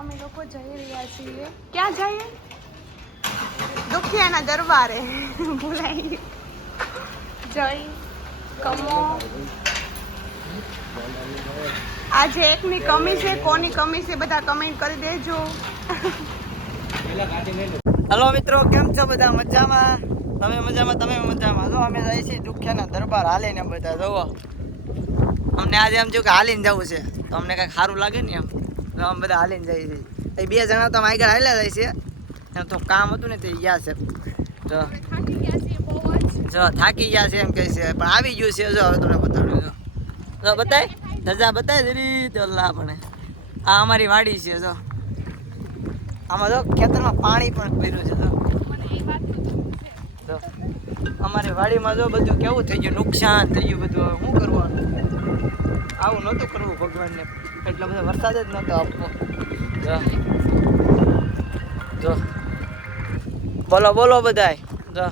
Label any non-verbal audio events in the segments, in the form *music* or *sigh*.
અમે લોકો જઈ રહ્યા છીએ. ક્યાં જઈએ? દુખિયાના દરબારે. બોલાઈ જય કમો. આજે એકની કમી છે કોની કમી છે બધા કમેન્ટ કરી દેજો. હલો મિત્રો કેમ છો બધા? મજામાં? તમે મજામાં? તમે મજામાં? જો અમે જઈએ છીએ દુખ્યાના દરબાર હાલીને બધા. જોવો અમને આજે એમ થયું કે હાલીને જવું છે. તો અમને કાંઈક સારું લાગે ને એમ? તો આમ બધા હાલીને જાય છે એ બે જણા તો આગળ હાલ્યા જાય છે. એમ તો કામ હતું ને તે ગયા છે. બહુ જ થાકી ગયા છે એમ કહે છે. પણ આવી ગયું છે જો હવે તમને બતાડું જો બતાય. ધજા બતાય જરી. તો લા પણ આ અમારી વાડી છે જો. આમાં જો ખેતરમાં પાણી પણ ભર્યું છે, જો. તો અમારી વાડીમાં જો બધું કેવું થઈ ગયું નુકસાન થઈ ગયું બધું શું કરવાનું? આવું નહોતું કરવું ભગવાનને. એટલો બધો વરસાદ જ નહોતો આપવો. જો. જો. બોલો બોલો બધાય. જો.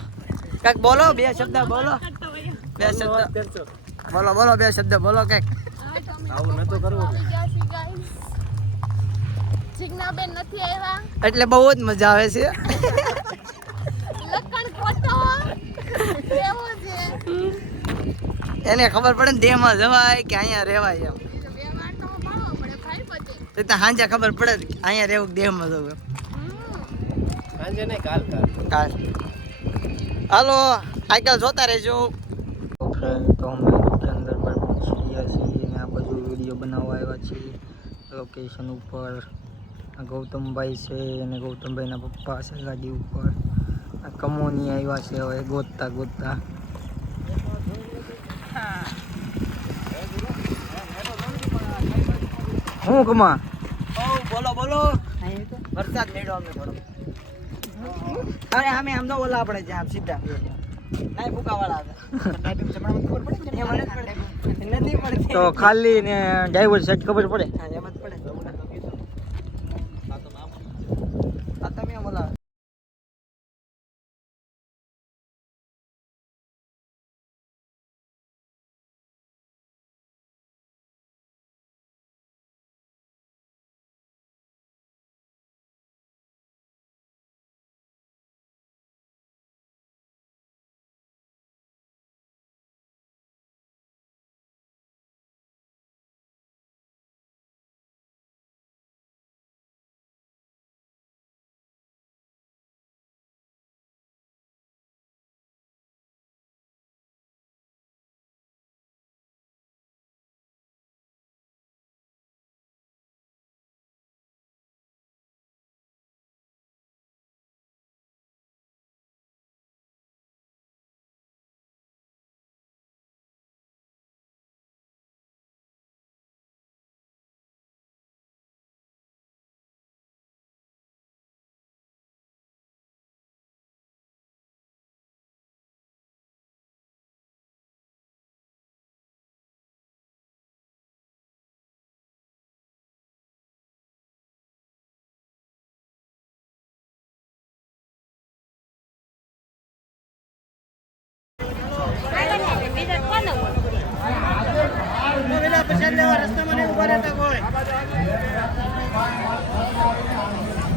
કાંઈક બોલો બે શબ્દ બોલો. બે શબ્દ. બોલો બોલો બે શબ્દ બોલો કંઈક. આવું નહોતું કરવું. એટલે બહુ જ મજા આવે છે લખણ ખોટો કેવો છે એને ખબર પડે ને દેહમાં જવાય કે અહીંયા રહેવાય એમ. તો સાંજે ખબર પડે અહીંયા રહેવું કે દેહમાં જવું સાંજે નહીં કાલ કાલ. હાલો આજકાલ જોતા રહેજો. તો અમે અંદર પર પહોંચી ગયા છીએ અને આ બાજુ વીડિયો બનાવવા આવ્યા છીએ. લોકેશન ઉપર. આ ગૌતમભાઈ છે અને ગૌતમભાઈના પપ્પા છે ગાડી ઉપર. આ કમોની આવ્યા છે હવે ગોતતા ગોતતા. હું. કમા? બોલો બોલો. વરસાદ મેળો અમે થોડો અરે અમે આમ તો ઓલા આપણે જ્યાં સીધા. નાઈ ફૂકાવાળા હતા *laughs* નથી પડતી. તો ખાલી ને ડ્રાઈવર સેટ ખબર પડે? એમ જ પડે.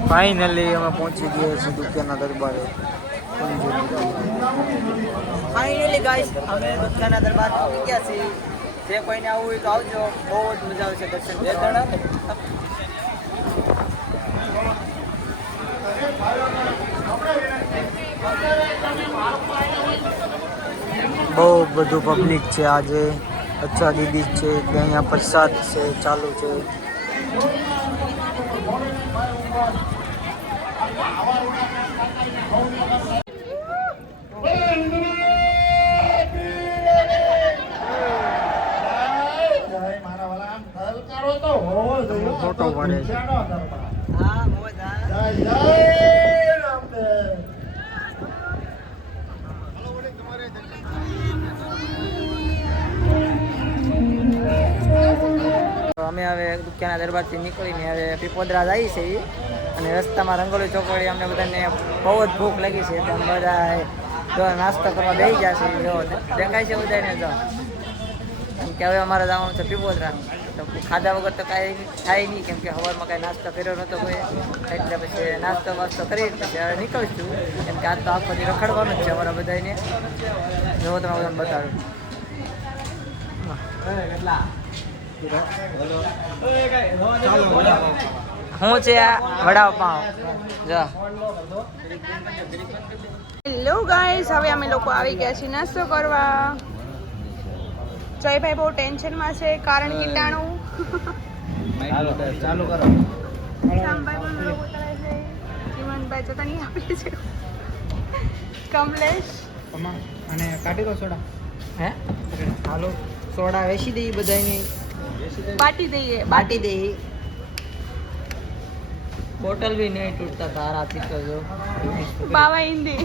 ફાઇનલી અમે પહોંચી ગયા છીએ દુખ્યાના દરબારે. ફાઇનલી ગાઈસ અમે દુખ્યાના દરબાર પહોંચી ગયા છીએ. જે કોઈને આવવું હોય તો આવજો. બહુ જ મજા આવશે દર્શન બહુ બધું પબ્લિક છે આજે. અચ્છા દીદી છે કે અહીંયા પ્રસાદ છે ચાલુ છે. મારા વાલા આમ ધલકારો તો હોવો જોઈએ. ફોટો પડે છે. અમે હવે દુખ્યાના દરબારથી નીકળીને હવે પીપોદરા જઈએ છીએ અને રસ્તામાં રંગોળી ચોકડી અમને બધાને બહુ જ ભૂખ લાગી છે. તો અમે બધા જો નાસ્તો કરવા બેસી ગયા છે જો. દેખાય છે બધાને જો. કેમ કે હવે અમારે જવાનું છે પીપોદરા તો ખાધા વગર તો કાંઈ થાય નહીં. કેમ કે સવારમાં કાંઈ નાસ્તો કર્યો નહોતો કોઈ. એટલે પછી નાસ્તો વાસ્તો કરી પછી હવે નીકળશું. કેમ કે આજ તો આખો દી રખડવાનું જ છે અમારા બધાને જો તમે બધાને બતાડું હું છે આ વડાપાઉં જો. હેલો ગાઈસ હવે અમે લોકો આવી ગયા છીએ નાસ્તો કરવા. જયભાઈ બહુ ટેન્શનમાં છે કારણ કીટાણું ચાલુ કરો. જીવનભાઈ જતા નહીં આપે છે. કમલેશ. અને કાઢી દો સોડા. હે? હાલો સોડા વેચી દઈએ બધાની બાટી દઈએ બાટી દઈએ. બોટલ બી નહીં તૂટતા તાર પીતો જો. બાવા હિન્દી.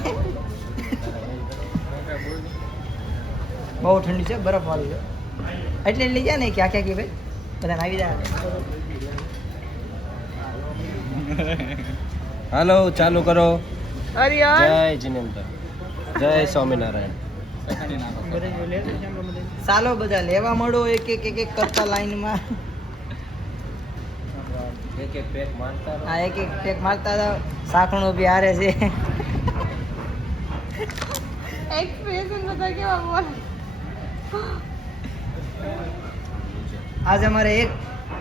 બહુ ઠંડી છે બરફ વાળી છે. એટલે લઈ જાય ને ક્યાં ક્યાં કે ભાઈ બધા આવી જાય હાલો ચાલુ કરો. જય જિનેન્દ્ર. જય સ્વામિનારાયણ. ચાલો બધા લેવા મળો એક એક એક એક કરતા લાઈનમાં. એક એક પેક મારતા રહો. એક એક ટેક મારતા હતા સાખણો બી હારે છે. એક્સપ્રેશન બધા કેવા બોલ. આજે અમારે એક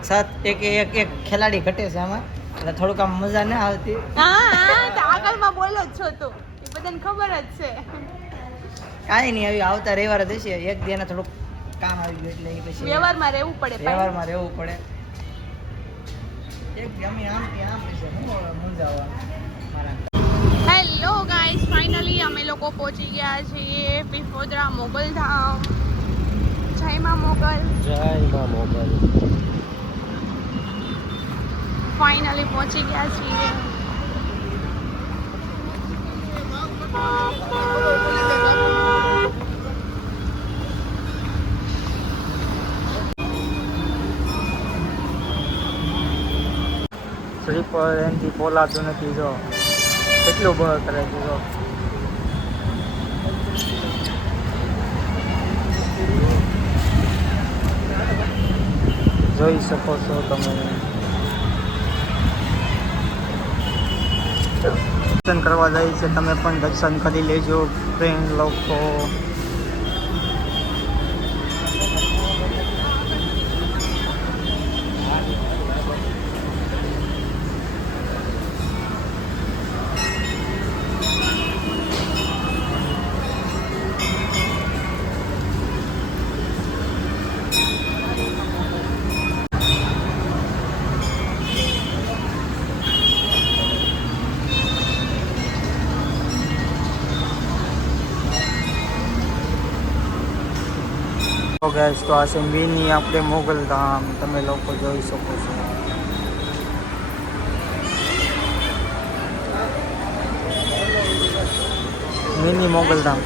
સાત એક એક એક ખેલાડી ઘટે છે આમાં. એટલે થોડુંક આમ મજા ના આવતી. હા હા આગળમાં બોલો જ છો તો. બધાને ખબર જ છે. કાંઈ નહીં આવી આવતા રવિવારે જશે એક દિને થોડુંક કામ આવી ગયું એટલે એ પછી વ્યવહારમાં રહેવું પડે વ્યવહારમાં રહેવું પડે. એક ગમે આમ કે આમ છે હું મૂંઝાવા હેલો ગાઈસ ફાઇનલી અમે લોકો પહોંચી ગયા છીએ પિફોદરા મોગલધામ જય માં મોગલ. જય માં મોગલ. ફાઇનલી પહોંચી ગયા છીએ. સ્લીપર એનથી બોલાતું નથી, જો. કેટલું બળ કરે છે, જો. જોઈ શકો છો તમે. દર્શન કરવા જાય છે, તમે પણ દર્શન કરી લેજો ફ્રેન્ડ લોકો ગેસ તો આ છે મિની આપણે મોગલ ધામ. તમે લોકો જોઈ શકો છો. મિની મોગલ ધામ.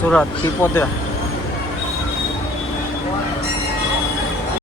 સુરત પોતે